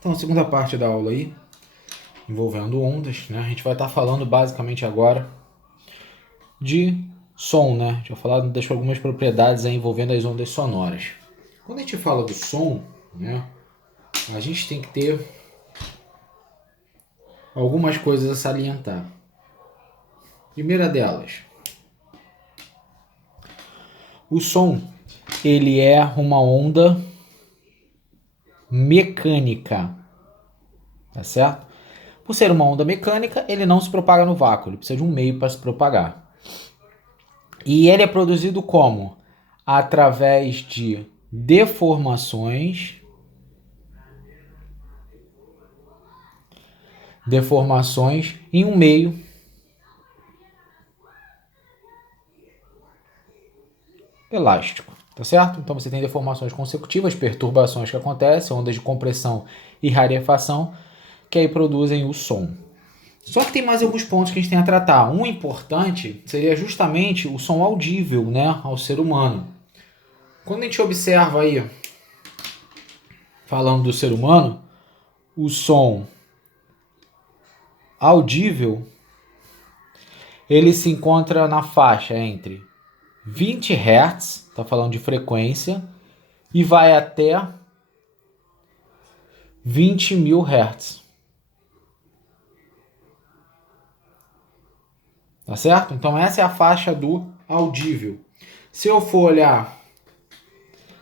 Então, segunda parte da aula aí, envolvendo ondas, né? A gente vai estar falando basicamente agora de som, né? A gente vai falar das algumas propriedades aí envolvendo as ondas sonoras. Quando a gente fala do som, né? A gente tem que ter algumas coisas a salientar. Primeira delas, o som, ele é uma onda mecânica, tá certo? Por ser uma onda mecânica, ele não se propaga no vácuo, ele precisa de um meio para se propagar. E ele é produzido como? Através de deformações em um meio elástico, tá certo? Então você tem deformações consecutivas, perturbações que acontecem, ondas de compressão e rarefação, que aí produzem o som. Só que tem mais alguns pontos que a gente tem a tratar. Um importante seria justamente o som audível, né, ao ser humano. Quando a gente observa aí, falando do ser humano, o som audível, ele se encontra na faixa entre 20 Hz, está falando de frequência, e vai até 20.000 Hz. Tá certo? Então essa é a faixa do audível. Se eu for olhar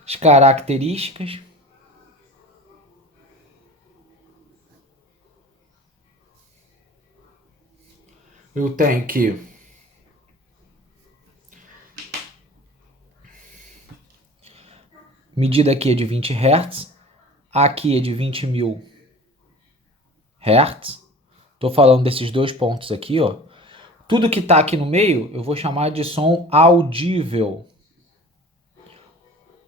as características, eu tenho que medida aqui é de 20 Hz, aqui é de 20.000 Hz. Estou falando desses dois pontos aqui, ó. Tudo que está aqui no meio, eu vou chamar de som audível.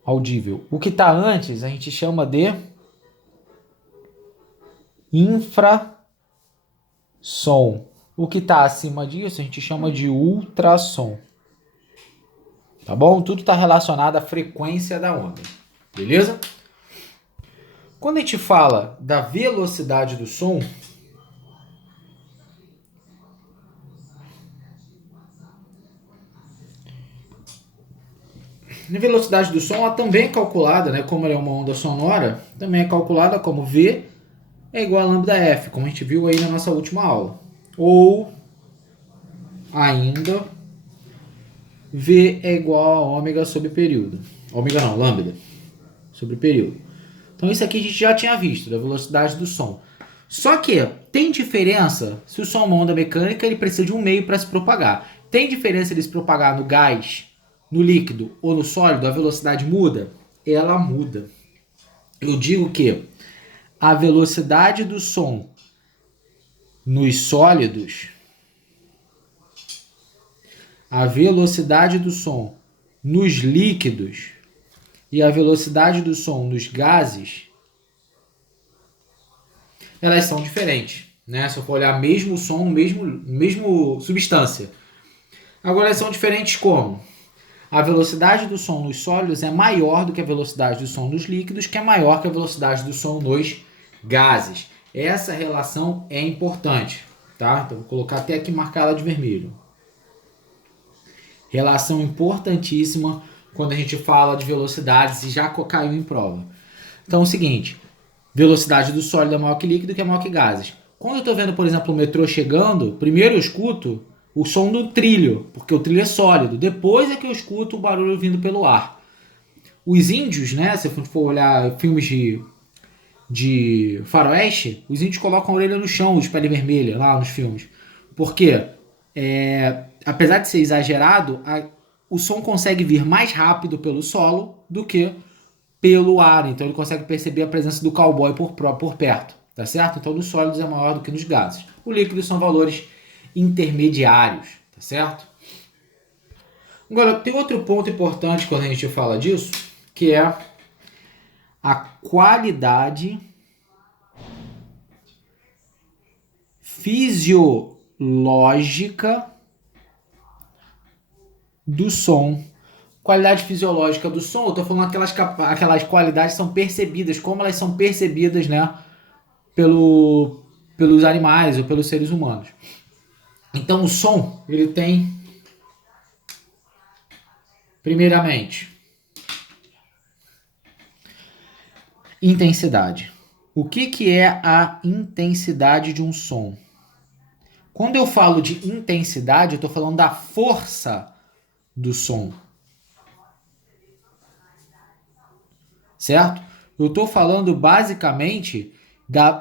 Audível. O que está antes, a gente chama de infrassom. O que está acima disso, a gente chama de ultrassom. Tá bom? Tudo está relacionado à frequência da onda. Beleza? Quando a gente fala da velocidade do som, a velocidade do som ela também é calculada, né, como ela é uma onda sonora, também é calculada como V é igual a lambda F, como a gente viu aí na nossa última aula. Ou ainda V é igual a ômega sobre período. Ômega não, lambda sobre período. Então isso aqui a gente já tinha visto, da velocidade do som. Só que tem diferença, se o som é uma onda mecânica, ele precisa de um meio para se propagar. Tem diferença ele se propagar no gás, no líquido ou no sólido, a velocidade muda? Ela muda. Eu digo que a velocidade do som nos sólidos, a velocidade do som nos líquidos e a velocidade do som nos gases, elas são diferentes, né? Se eu for olhar mesmo som, mesmo substância. Agora elas são diferentes como? A velocidade do som nos sólidos é maior do que a velocidade do som nos líquidos, que é maior que a velocidade do som nos gases. Essa relação é importante, tá? Então vou colocar até aqui marcada de vermelho. Relação importantíssima quando a gente fala de velocidades e já caiu em prova. Então é o seguinte, velocidade do sólido é maior que líquido, que é maior que gases. Quando eu estou vendo, por exemplo, o metrô chegando, primeiro eu escuto o som do trilho, porque o trilho é sólido. Depois é que eu escuto o barulho vindo pelo ar. Os índios, né, se eu for olhar filmes de faroeste, os índios colocam a orelha no chão, de pele vermelha, lá nos filmes. Porque, apesar de ser exagerado, o som consegue vir mais rápido pelo solo do que pelo ar. Então ele consegue perceber a presença do cowboy por perto, tá certo? Então nos sólidos é maior do que nos gases. O líquido são valores intermediários, tá certo? Agora, tem outro ponto importante quando a gente fala disso, que é a qualidade fisiológica do som. Qualidade fisiológica do som, eu tô falando aquelas qualidades são percebidas, como elas são percebidas, né, pelos animais ou pelos seres humanos. Então o som, ele tem, primeiramente, intensidade. O que é a intensidade de um som? Quando eu falo de intensidade, eu estou falando da força do som. Certo? Eu estou falando basicamente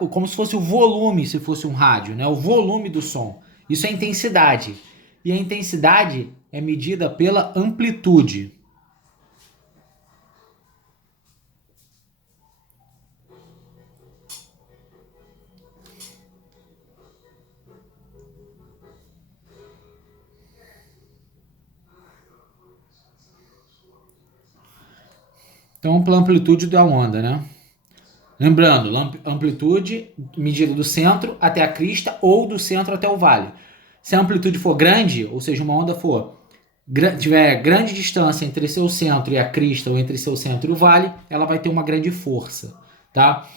como se fosse o volume, se fosse um rádio, né? O volume do som. Isso é intensidade. E a intensidade é medida pela amplitude. Então, pela amplitude da onda, né? Lembrando, amplitude medida do centro até a crista ou do centro até o vale. Se a amplitude for grande, ou seja, uma onda tiver grande distância entre seu centro e a crista ou entre seu centro e o vale, ela vai ter uma grande força, tá?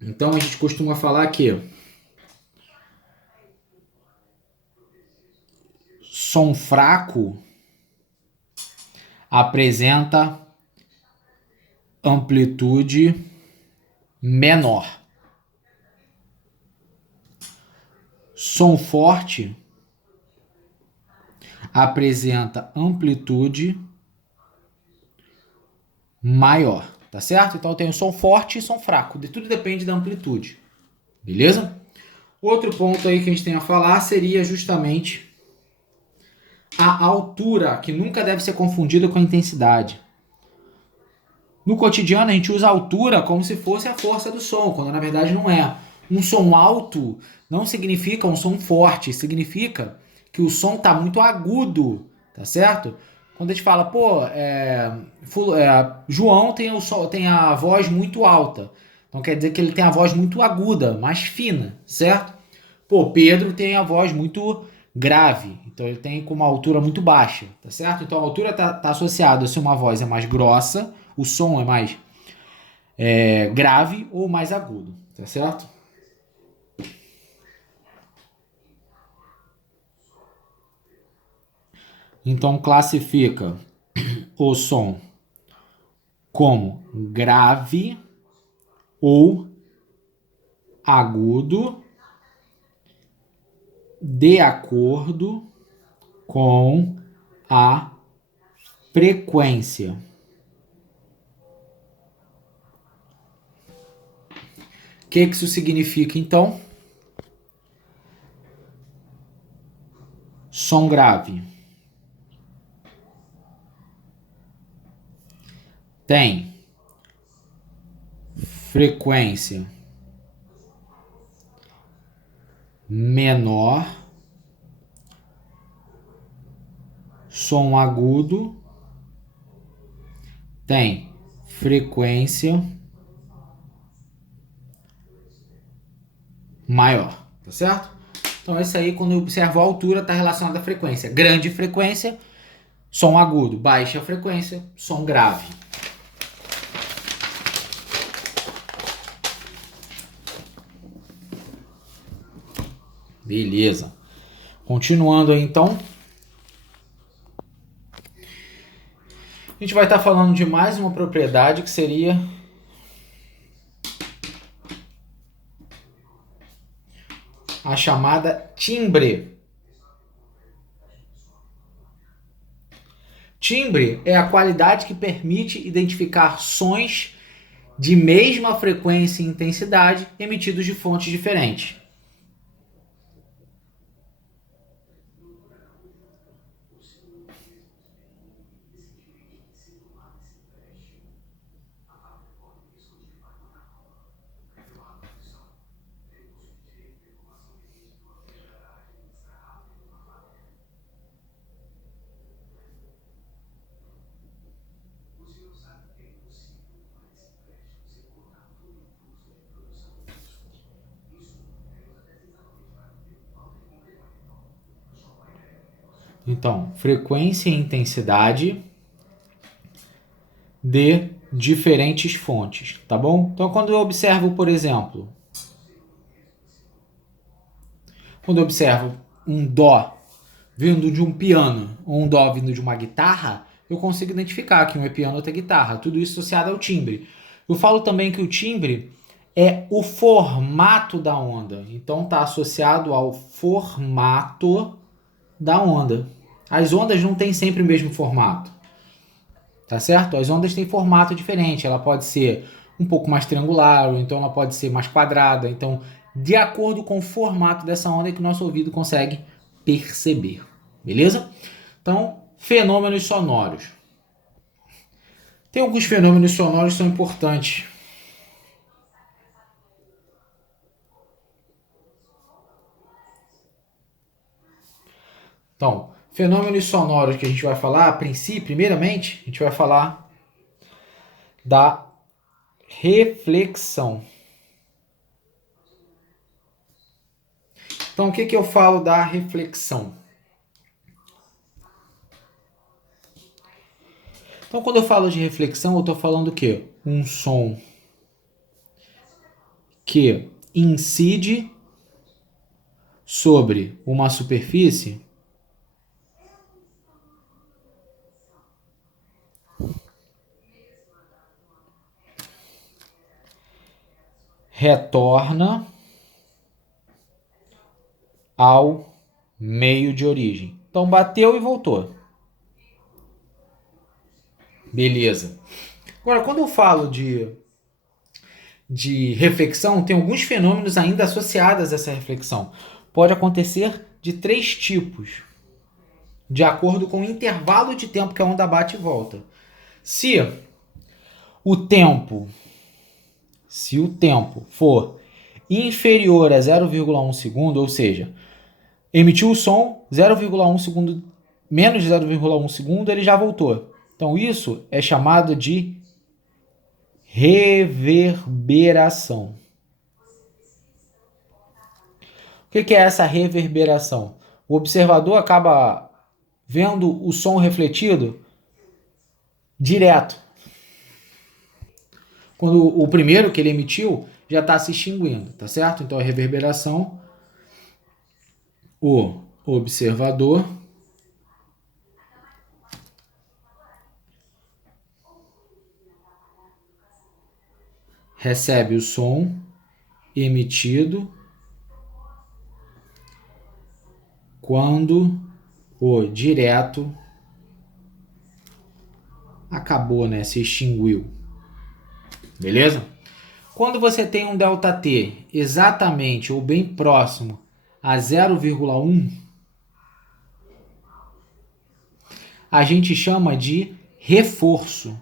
Então a gente costuma falar que som fraco apresenta amplitude menor. Som forte apresenta amplitude maior, tá certo? Então eu tenho som forte e som fraco, tudo depende da amplitude, beleza? Outro ponto aí que a gente tem a falar seria justamente a altura, que nunca deve ser confundida com a intensidade. No cotidiano a gente usa a altura como se fosse a força do som, quando na verdade não é. Um som alto não significa um som forte, significa que o som está muito agudo, tá certo? Quando a gente fala, João tem a voz muito alta, então quer dizer que ele tem a voz muito aguda, mais fina, certo? Pedro tem a voz muito grave, então ele tem com uma altura muito baixa, tá certo? Então a altura está associada se uma voz é mais grossa, o som é mais grave ou mais agudo, tá certo? Então classifica o som como grave ou agudo de acordo com a frequência. O que isso significa, então? Som grave tem frequência menor, som agudo tem frequência maior, tá certo? Então isso aí, quando eu observo a altura, está relacionado à frequência. Grande frequência, som agudo. Baixa frequência, som grave. Beleza. Continuando aí, então. A gente vai estar falando de mais uma propriedade que seria a chamada timbre. Timbre é a qualidade que permite identificar sons de mesma frequência e intensidade emitidos de fontes diferentes. Então, frequência e intensidade de diferentes fontes, tá bom? Então, quando eu observo, por exemplo, Quando eu observo um dó vindo de um piano ou um dó vindo de uma guitarra, eu consigo identificar que um é piano e outro é guitarra. Tudo isso associado ao timbre. Eu falo também que o timbre é o formato da onda. Então está associado ao formato da onda. As ondas não têm sempre o mesmo formato. Tá certo? As ondas têm formato diferente. Ela pode ser um pouco mais triangular, ou então ela pode ser mais quadrada. Então, de acordo com o formato dessa onda é que o nosso ouvido consegue perceber. Beleza? Então, fenômenos sonoros. Tem alguns fenômenos sonoros que são importantes. Então, fenômenos sonoros que a gente vai falar, a princípio, primeiramente, a gente vai falar da reflexão. Então, o que eu falo da reflexão? Então, quando eu falo de reflexão, eu estou falando o quê? Um som que incide sobre uma superfície retorna ao meio de origem. Então, bateu e voltou. Beleza. Agora, quando eu falo de reflexão, tem alguns fenômenos ainda associados a essa reflexão. Pode acontecer de 3 tipos, de acordo com o intervalo de tempo que a onda bate e volta. Se o tempo for inferior a 0,1 segundo, ou seja, emitiu o som 0,1 segundo, menos de 0,1 segundo, ele já voltou. Então isso é chamado de reverberação. O que é essa reverberação? O observador acaba vendo o som refletido direto. Quando o primeiro que ele emitiu já está se extinguindo, tá certo? Então a reverberação, o observador recebe o som emitido quando o direto acabou, né? Se extinguiu. Beleza? Quando você tem um ΔT exatamente ou bem próximo a 0,1, a gente chama de reforço.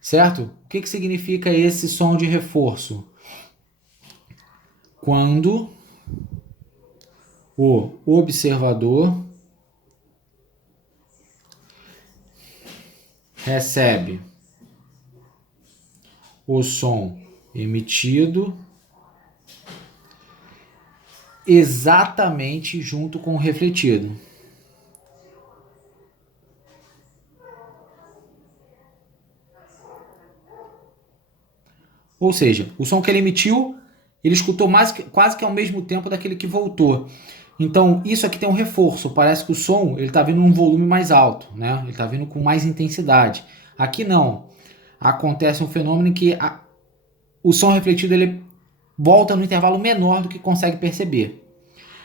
Certo? O que significa esse som de reforço? Quando o observador recebe o som emitido exatamente junto com o refletido. Ou seja, o som que ele emitiu, ele escutou quase que ao mesmo tempo daquele que voltou. Então, isso aqui tem um reforço. Parece que o som está vindo num volume mais alto, né? Ele está vindo com mais intensidade. Aqui não. Acontece um fenômeno em que o som refletido ele volta no intervalo menor do que consegue perceber.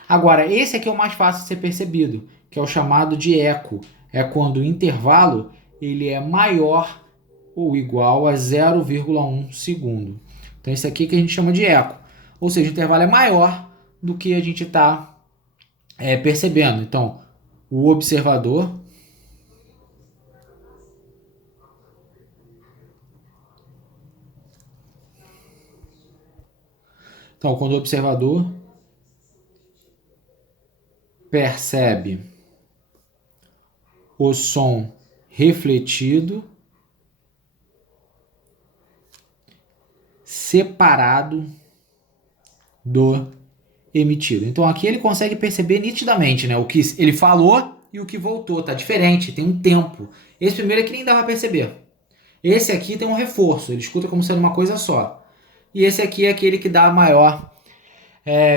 Agora, esse aqui é o mais fácil de ser percebido, que é o chamado de eco. É quando o intervalo ele é maior ou igual a 0,1 segundo. Então, esse aqui que a gente chama de eco. Ou seja, o intervalo é maior do que a gente está percebendo. Então, o observador Então, quando o observador percebe o som refletido separado do emitido. Então aqui ele consegue perceber nitidamente, né, o que ele falou e o que voltou. Tá diferente, tem um tempo. Esse primeiro aqui nem dá para perceber. Esse aqui tem um reforço, ele escuta como sendo uma coisa só. E esse aqui é aquele que dá maior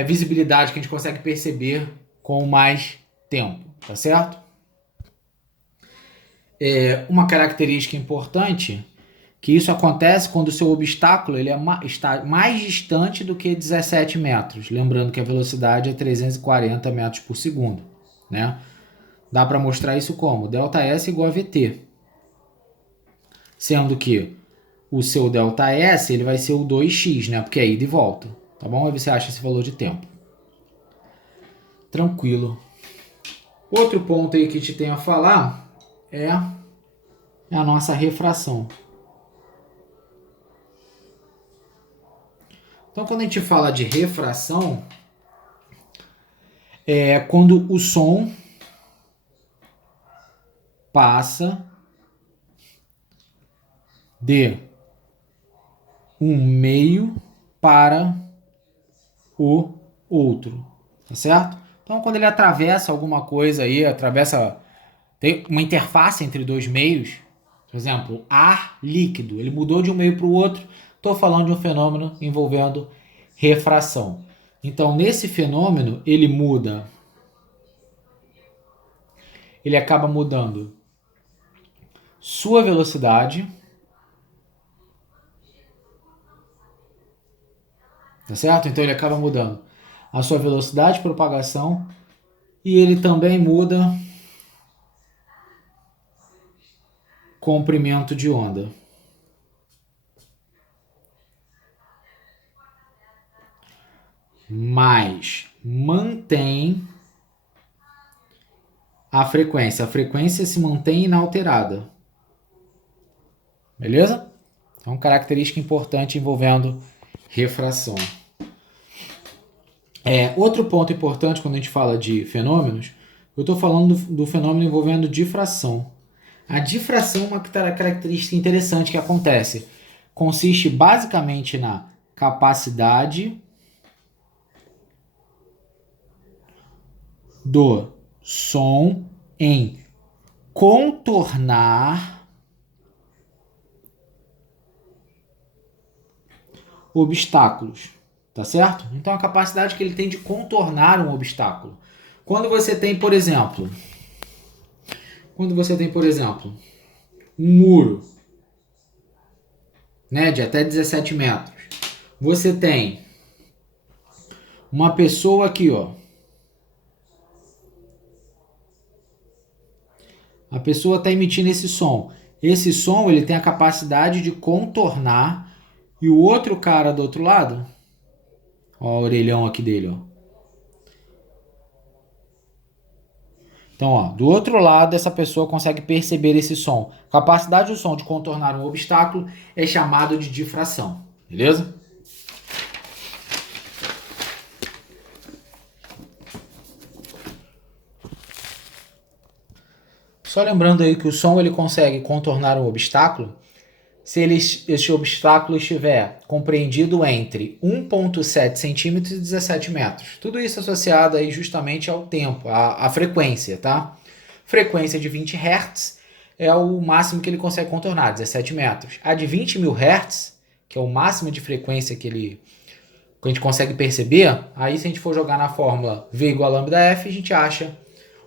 visibilidade que a gente consegue perceber com mais tempo, tá certo? Uma característica importante que isso acontece quando o seu obstáculo está mais distante do que 17 metros. Lembrando que a velocidade é 340 metros por segundo, né? Dá para mostrar isso como? ΔS igual a VT. Sendo que o seu ΔS ele vai ser o 2x, né? Porque é ida e volta. Tá bom? Aí você acha esse valor de tempo. Tranquilo. Outro ponto aí que a gente tem a falar é a nossa refração. Então, quando a gente fala de refração, é quando o som passa de um meio para o outro, tá certo? Então, quando ele atravessa alguma coisa aí, tem uma interface entre dois meios, por exemplo, ar líquido, ele mudou de um meio para o outro, estou falando de um fenômeno envolvendo refração. Então, nesse fenômeno, ele acaba mudando sua velocidade, tá certo? Então ele acaba mudando a sua velocidade de propagação e ele também muda comprimento de onda. Mas mantém a frequência. A frequência se mantém inalterada. Beleza? Então, característica importante envolvendo refração. Outro ponto importante quando a gente fala de fenômenos, eu estou falando do fenômeno envolvendo difração. A difração é uma característica interessante que acontece. Consiste basicamente na capacidade do som em contornar obstáculos, tá certo? Então a capacidade que ele tem de contornar um obstáculo. Quando você tem, por exemplo, um muro, né, de até 17 metros, você tem uma pessoa aqui, ó. A pessoa está emitindo esse som. Esse som ele tem a capacidade de contornar e o outro cara do outro lado, ó, o orelhão aqui dele, ó. Então, ó, do outro lado essa pessoa consegue perceber esse som. A capacidade do som de contornar um obstáculo é chamado de difração, beleza? Só lembrando aí que o som ele consegue contornar um obstáculo se esse obstáculo estiver compreendido entre 1,7 centímetros e 17 metros. Tudo isso associado aí justamente ao tempo, à frequência, tá? Frequência de 20 Hz é o máximo que ele consegue contornar, 17 metros. A de 20.000 Hz, que é o máximo de frequência que a gente consegue perceber, aí se a gente for jogar na fórmula V igual a lambda F, a gente acha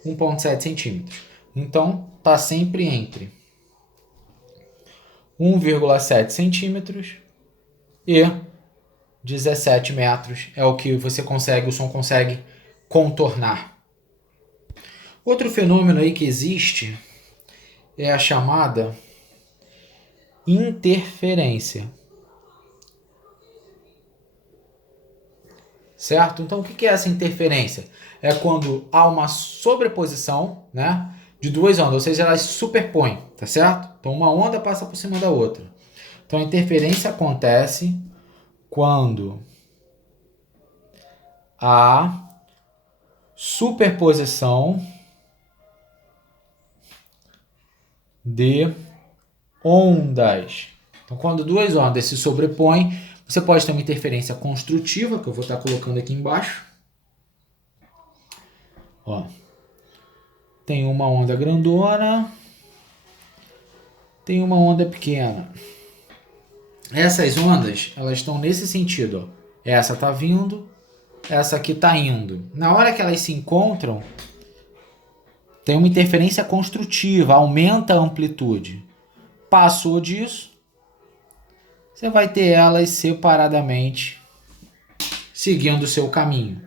1,7 centímetros. Então, tá sempre entre 1,7 centímetros e 17 metros é o que o som consegue contornar. Outro fenômeno aí que existe é a chamada interferência. Certo? Então, o que é essa interferência? É quando há uma sobreposição, né, de duas ondas, ou seja, elas se superpõem, tá certo? Então, uma onda passa por cima da outra. Então, a interferência acontece quando há superposição de ondas. Então, quando duas ondas se sobrepõem, você pode ter uma interferência construtiva, que eu vou estar colocando aqui embaixo. Ó. Tem uma onda grandona, tem uma onda pequena. Essas ondas, elas estão nesse sentido, ó. Essa está vindo, essa aqui está indo. Na hora que elas se encontram, tem uma interferência construtiva, aumenta a amplitude. Passou disso, você vai ter elas separadamente, seguindo o seu caminho.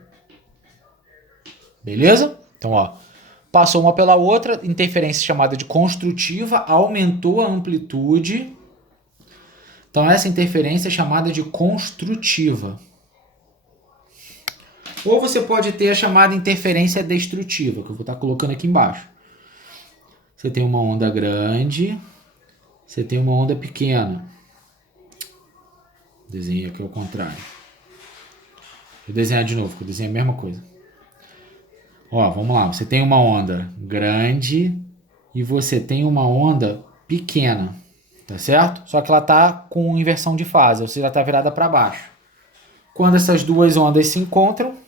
Beleza? Então, ó, passou uma pela outra, interferência chamada de construtiva, aumentou a amplitude. Então, essa interferência é chamada de construtiva. Ou você pode ter a chamada interferência destrutiva, que eu vou estar colocando aqui embaixo. Você tem uma onda grande, você tem uma onda pequena. Desenho aqui ao contrário. Vou desenhar de novo, que eu desenho a mesma coisa. Ó, vamos lá. Você tem uma onda grande e você tem uma onda pequena, tá certo? Só que ela tá com inversão de fase, ou seja, ela tá virada para baixo. Quando essas duas ondas se encontram,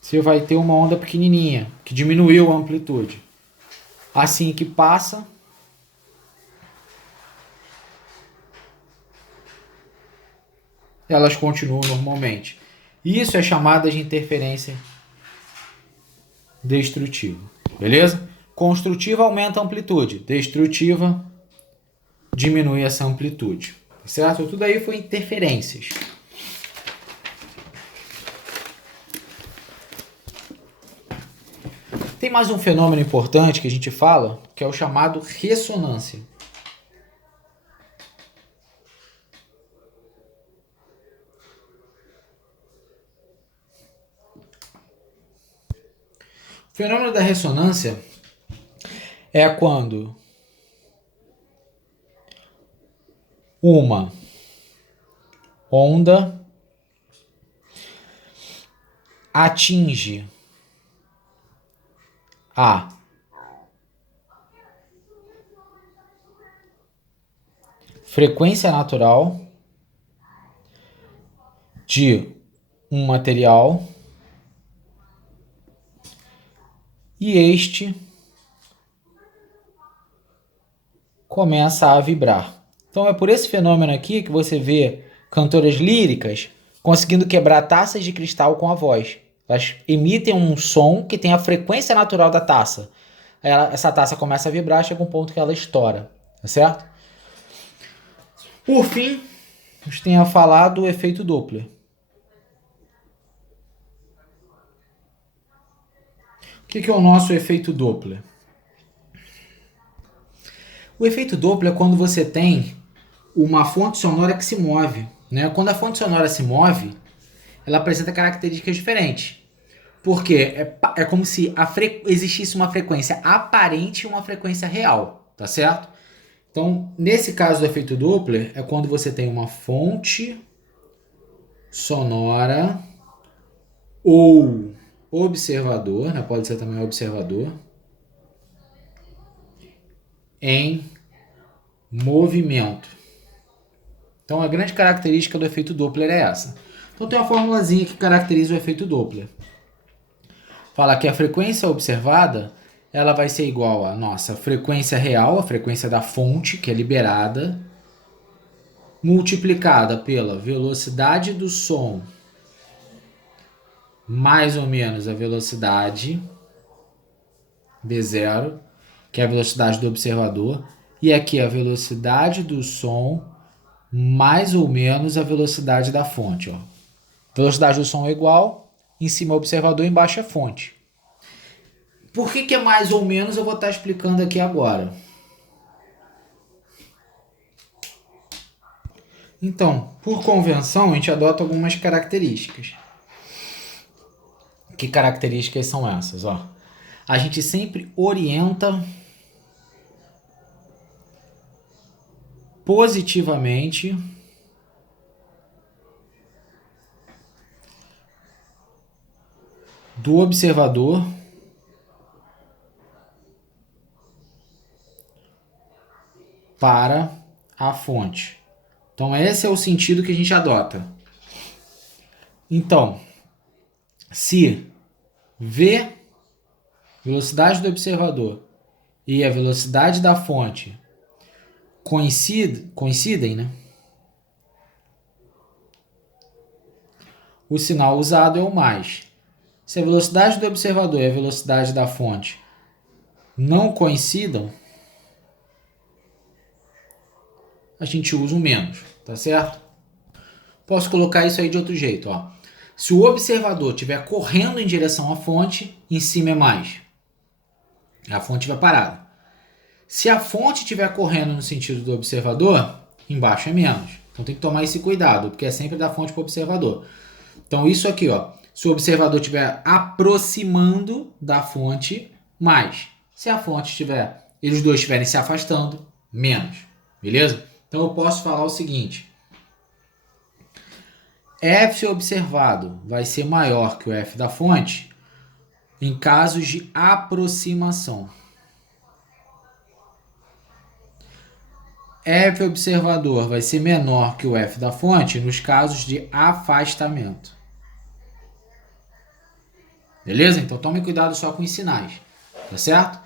você vai ter uma onda pequenininha, que diminuiu a amplitude. Assim que passa, elas continuam normalmente. Isso é chamada de interferência destrutiva. Beleza? Construtiva aumenta a amplitude. Destrutiva diminui essa amplitude. Certo? Tudo aí foi interferências. Tem mais um fenômeno importante que a gente fala, que é o chamado ressonância. O fenômeno da ressonância é quando uma onda atinge a frequência natural de um material e este começa a vibrar. Então é por esse fenômeno aqui que você vê cantoras líricas conseguindo quebrar taças de cristal com a voz. Elas emitem um som que tem a frequência natural da taça. Essa taça começa a vibrar, chega um ponto que ela estoura, tá certo? Por fim, a gente tem a falar do efeito Doppler. O que é o nosso efeito Doppler? O efeito Doppler é quando você tem uma fonte sonora que se move, né? Quando a fonte sonora se move, ela apresenta características diferentes. Porque é como se existisse uma frequência aparente e uma frequência real, tá certo? Então, nesse caso do efeito Doppler, é quando você tem uma fonte sonora ou observador, né? Pode ser também observador, em movimento. Então, a grande característica do efeito Doppler é essa. Então, tem uma formulazinha que caracteriza o efeito Doppler. Fala que a frequência observada ela vai ser igual à nossa frequência real, a frequência da fonte, que é liberada, multiplicada pela velocidade do som, mais ou menos a velocidade V0, que é a velocidade do observador, e aqui a velocidade do som, mais ou menos a velocidade da fonte. Ó. Velocidade do som é igual, em cima é o observador, embaixo é a fonte. Por que é mais ou menos, eu vou estar explicando aqui agora. Então, por convenção, a gente adota algumas características. Que características são essas? Ó, a gente sempre orienta positivamente do observador para a fonte. Então, esse é o sentido que a gente adota. Então, se V, velocidade do observador, e a velocidade da fonte coincidem, né? o sinal usado é o mais. Se a velocidade do observador e a velocidade da fonte não coincidam, a gente usa o menos, tá certo? Posso colocar isso aí de outro jeito, ó. Se o observador estiver correndo em direção à fonte, em cima é mais. A fonte vai parada. Se a fonte estiver correndo no sentido do observador, embaixo é menos. Então tem que tomar esse cuidado, porque é sempre da fonte para o observador. Então isso aqui, ó, se o observador estiver aproximando da fonte, mais. Se a fonte estiver, eles dois estiverem se afastando, menos. Beleza? Então eu posso falar o seguinte: F observado vai ser maior que o F da fonte em casos de aproximação. F observador vai ser menor que o F da fonte nos casos de afastamento. Beleza? Então tome cuidado só com os sinais, tá certo?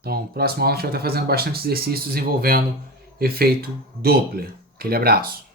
Então, próxima aula a gente vai estar fazendo bastante exercícios envolvendo efeito Doppler. Aquele abraço.